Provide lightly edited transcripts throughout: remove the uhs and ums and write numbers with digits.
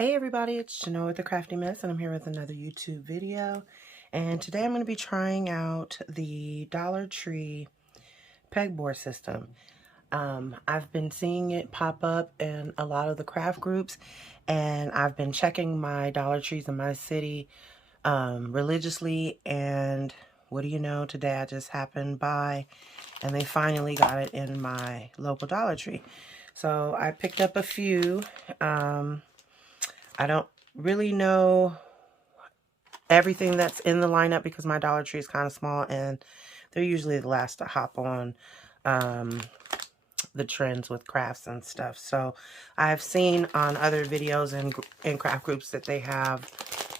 Hey everybody, it's Genoa with the Crafty Mess, and I'm here with another YouTube video. And today I'm going to be trying out the Dollar Tree pegboard system. I've been seeing it pop up in a lot of the craft groups, and I've been checking my Dollar Trees in my city religiously, and what do you know, today I just happened by and they finally got it in my local Dollar Tree. So I picked up a few. I don't really know everything that's in the lineup because my Dollar Tree is kind of small and they're usually the last to hop on the trends with crafts and stuff. So I've seen on other videos and craft groups that they have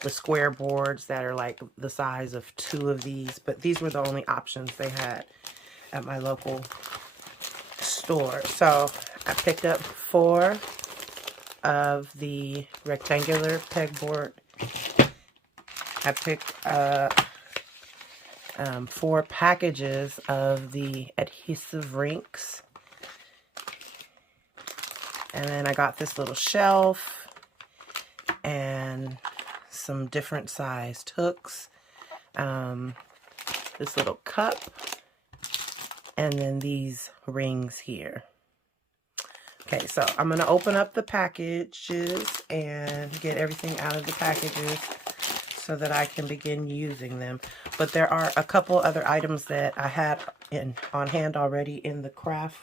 the square boards that are like the size of 2 of these, but these were the only options they had at my local store. So I picked up 4 of the rectangular pegboard. I picked up 4 packages of the adhesive rinks. And then I got this little shelf and some different sized hooks. This little cup. And then these rings here. Okay, so I'm going to open up the packages and get everything out of the packages so that I can begin using them. But there are a couple other items that I had on hand already in the craft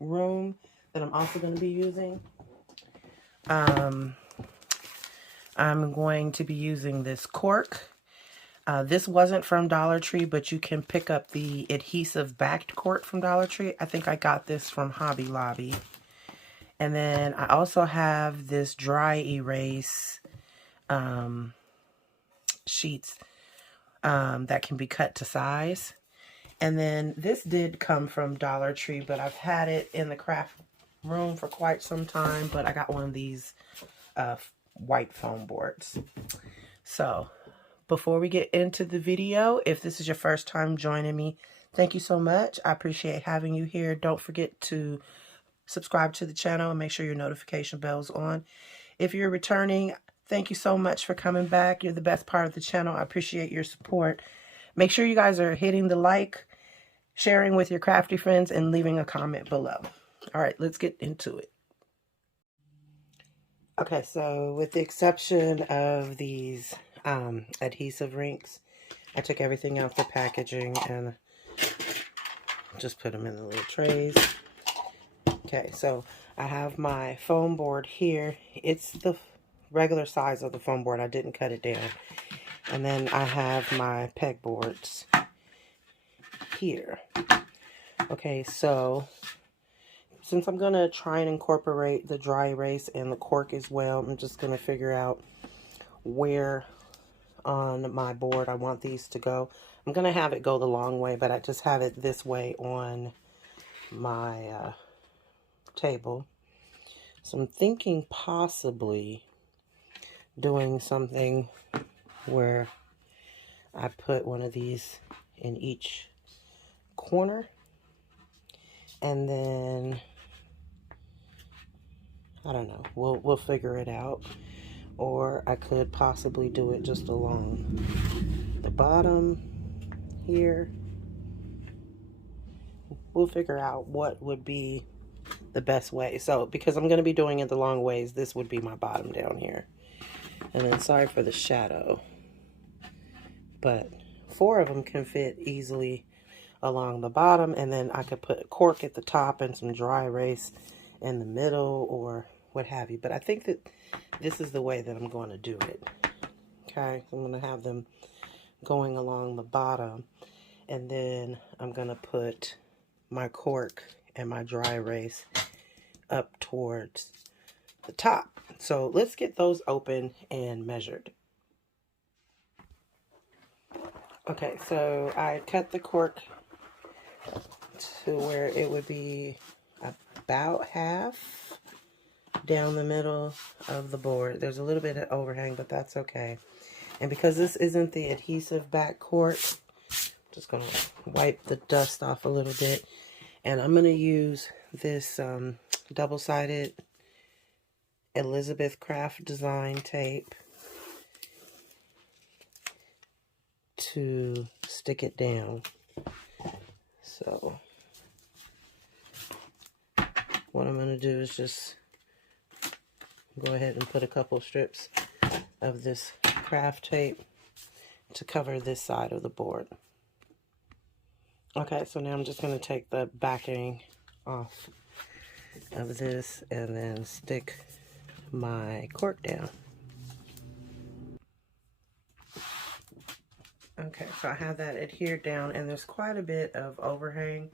room that I'm also going to be using. I'm going to be using this cork. This wasn't from Dollar Tree, but you can pick up the adhesive backed cork from Dollar Tree. I think I got this from Hobby Lobby. And then I also have this dry erase sheets that can be cut to size. And then this did come from Dollar Tree, but I've had it in the craft room for quite some time. But I got one of these white foam boards. So before we get into the video, if this is your first time joining me, thank you so much. I appreciate having you here. Don't forget to subscribe to the channel and make sure your notification bell's on. If you're returning, thank you so much for coming back. You're the best part of the channel. I appreciate your support. Make sure you guys are hitting the like, sharing with your crafty friends, and leaving a comment below. All right, let's get into it. Okay, so with the exception of these adhesive rinks, I took everything out the packaging and just put them in the little trays. Okay, so I have my foam board here. It's the regular size of the foam board. I didn't cut it down. And then I have my pegboards here. Okay, so since I'm going to try and incorporate the dry erase and the cork as well, I'm just going to figure out where on my board I want these to go. I'm going to have it go the long way, but I just have it this way on my table. So I'm thinking possibly doing something where I put one of these in each corner, and then I don't know, we'll figure it out. Or I could possibly do it just along the bottom here. We'll figure out what would be the best way. So because I'm going to be doing it the long ways, this would be my bottom down here. And then sorry for the shadow, but 4 of them can fit easily along the bottom, and then I could put a cork at the top and some dry erase in the middle or what have you. But I think that this is the way that I'm going to do it. Okay, I'm going to have them going along the bottom, and then I'm going to put my cork and my dry erase up towards the top. So let's get those open and measured. Okay, so I cut the cork to where it would be about half down the middle of the board. There's a little bit of overhang, but that's okay. And because this isn't the adhesive back cork, I'm just going to wipe the dust off a little bit. And I'm going to use this double-sided Elizabeth Craft Design tape to stick it down. So what I'm going to do is just go ahead and put a couple strips of this craft tape to cover this side of the board. Okay, so now I'm just going to take the backing off of this and then stick my cork down. Okay, so I have that adhered down, and there's quite a bit of overhang,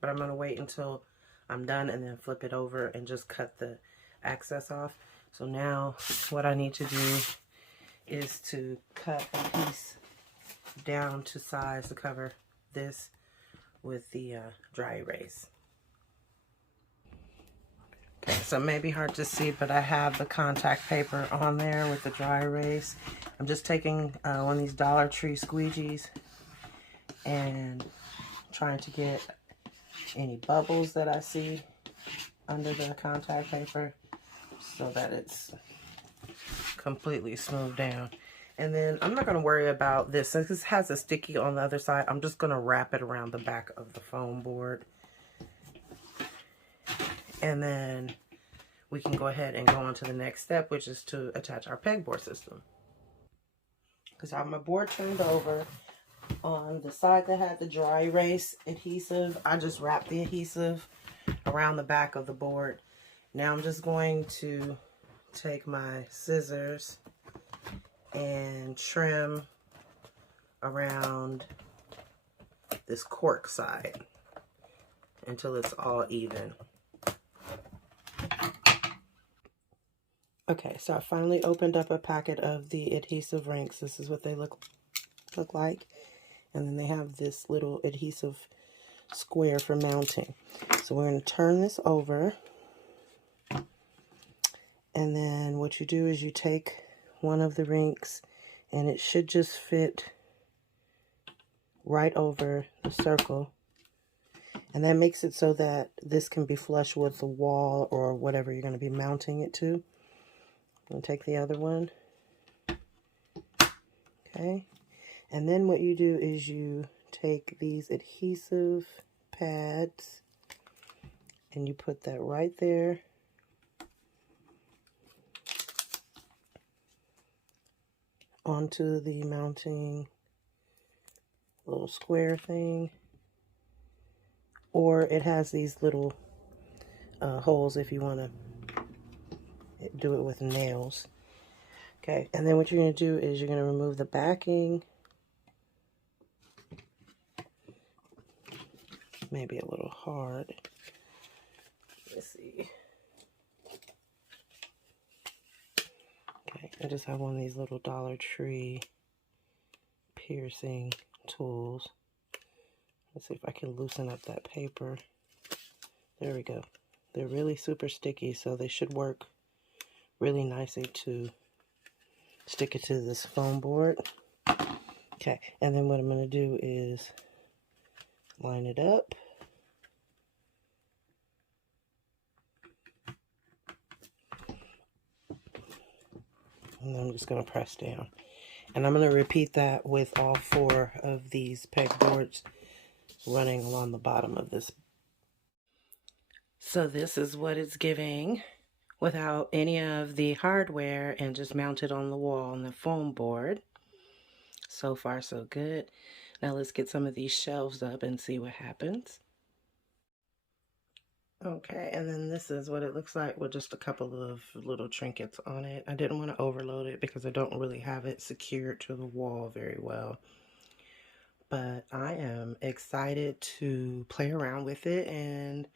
but I'm going to wait until I'm done and then flip it over and just cut the excess off. So now what I need to do is to cut a piece down to size to cover this with the dry erase. Okay, so it may be hard to see, but I have the contact paper on there with the dry erase. I'm just taking one of these Dollar Tree squeegees and trying to get any bubbles that I see under the contact paper so that it's completely smoothed down. And then I'm not going to worry about this. Since this has a sticky on the other side, I'm just going to wrap it around the back of the foam board. And then we can go ahead and go on to the next step, which is to attach our pegboard system. Because I have my board turned over. On the side that had the dry erase adhesive, I just wrapped the adhesive around the back of the board. Now I'm just going to take my scissors and trim around this cork side until it's all even. Okay, so I finally opened up a packet of the adhesive rings. This is what they look like. And then they have this little adhesive square for mounting. So we're going to turn this over. And then what you do is you take one of the rings, and it should just fit right over the circle. And that makes it so that this can be flush with the wall or whatever you're going to be mounting it to. I'm going to take the other one. Okay. And then what you do is you take these adhesive pads and you put that right there. Onto the mounting little square thing. Or it has these little holes if you want to do it with nails. Okay, and then what you're going to do is you're going to remove the backing. Maybe a little hard. Let's see. Okay, I just have one of these little Dollar Tree piercing tools. Let's see if I can loosen up that paper. There we go. They're really super sticky, so they should work really nicely to stick it to this foam board. Okay, and then what I'm going to do is line it up. And then I'm just going to press down. And I'm going to repeat that with all 4 of these pegboards running along the bottom of this. So this is what it's giving without any of the hardware and just mounted on the wall on the foam board. So far so good. Now let's get some of these shelves up and see what happens. Okay, and then this is what it looks like with just a couple of little trinkets on it. I didn't want to overload it because I don't really have it secured to the wall very well. But I am excited to play around with it and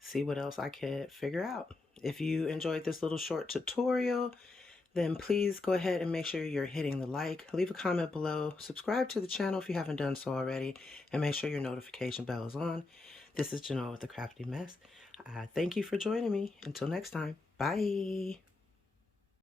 see what else I could figure out. If you enjoyed this little short tutorial, then please go ahead and make sure you're hitting the like, leave a comment below, subscribe to the channel if you haven't done so already, and make sure your notification bell is on. This is Genoa with the Crafty Mess. Thank you for joining me. Until next time, bye.